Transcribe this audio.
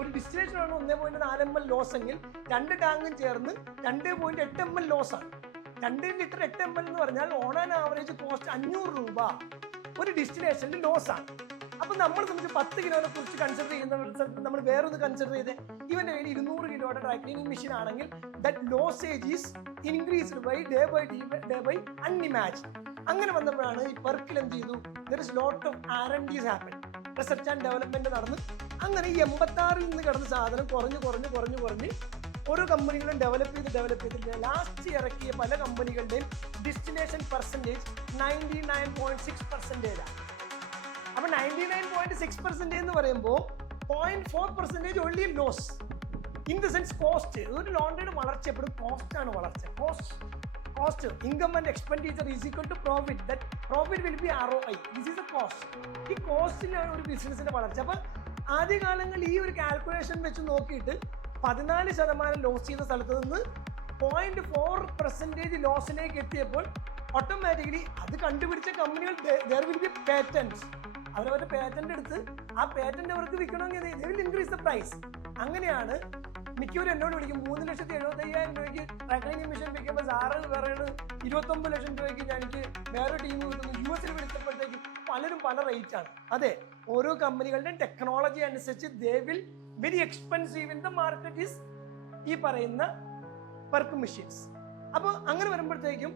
ഒരു ഡിസ്റ്റിലേഷനാണ് 1.4 ml loss എങ്കിൽ 2 ടാങ്കും ചേർന്ന് 2.8 ml ലോസ് ആണ്. 2 ലിറ്റർ 8 ml എന്ന് പറഞ്ഞാൽ ഓൺ ആൻ ആവറേജ് കോസ്റ്റ് 500 രൂപ ഒരു ഡിസ്റ്റിലേഷനിൽ ലോസ് ആണ്. അപ്പൊ നമ്മൾ നമുക്ക് 10 കിലോനെ കുറിച്ച് കൺസിഡർ ചെയ്യുന്ന നമ്മൾ വേറൊന്ന് കൺസിഡർ ചെയ്ത് ഇവന്റെ കയ്യിൽ 200 കിലോയുടെ ഡ്രൈ ക്ലീനിങ് മെഷീൻ ആണെങ്കിൽ that lossage is increased by day by unimagine. അങ്ങനെ വന്നപ്പോഴാണ് ഈ പെർക്കിൽ എന്ത് ചെയ്തു, there is lot of R&Ds happen, research and development നടന്ന് അങ്ങനെ ഈ 86 നിന്ന് കിടന്ന സാധനം കുറഞ്ഞ് ഓരോ കമ്പനികളും ഡെവലപ്പ് ചെയ്ത് ലാസ്റ്റ് ഇറക്കിയ പല കമ്പനികളുടെയും ഡിസ്റ്റിലേഷൻ പെർസെൻറ്റേജ് 99.6% ആണ്. അപ്പൊ 99.6% എന്ന് പറയുമ്പോൾ 0.4% only loss. In the sense cost, ഒരു ലോണ്ടറിയുടെ വളർച്ച എപ്പോഴും കോസ്റ്റ് ആണ് വളർച്ച. Cost income and expenditure is equal to profit. That profit will be ROI. This is a cost. ഈ കോസ്റ്റിലാണ് ഒരു ബിസിനസിന്റെ വളർച്ച. അപ്പൊ ആദ്യകാലങ്ങളിൽ ഈ ഒരു കാൽക്കുലേഷൻ വെച്ച് നോക്കിയിട്ട് 14% ലോസ് ചെയ്യുന്ന സ്ഥലത്ത് നിന്ന് 0.4% ലോസിലേക്ക് എത്തിയപ്പോൾ ഓട്ടോമാറ്റിക്കലി അത് കണ്ടുപിടിച്ച കമ്പനികൾ there will be patents. അവരവരുടെ പേറ്റന്റ് എടുത്ത് ആ പേറ്റന്റ് അവർക്ക് വിൽക്കണമെങ്കിൽ they will increase the price. അങ്ങനെയാണ് മിക്കവരും എന്നോട് വിളിക്കും 3,75,000 രൂപയ്ക്ക് ട്രാക്ലിംഗ് മെഷീൻ വിൽക്കുമ്പോൾ സാറ് പറയുന്നത് 29 ലക്ഷം രൂപയ്ക്ക് എനിക്ക് വേറെ ടീം കിട്ടുന്നു. US വിളിച്ചപ്പോഴത്തേക്ക് പലരും പല റേറ്റ് ആണ്. അതെ, ഓരോ കമ്പനികളുടെയും ടെക്നോളജി അനുസരിച്ച് they will very expensive in the market is ഈ പറയുന്ന പെർക്ക് മെഷീൻസ്. അപ്പോൾ അങ്ങനെ വരുമ്പോഴത്തേക്കും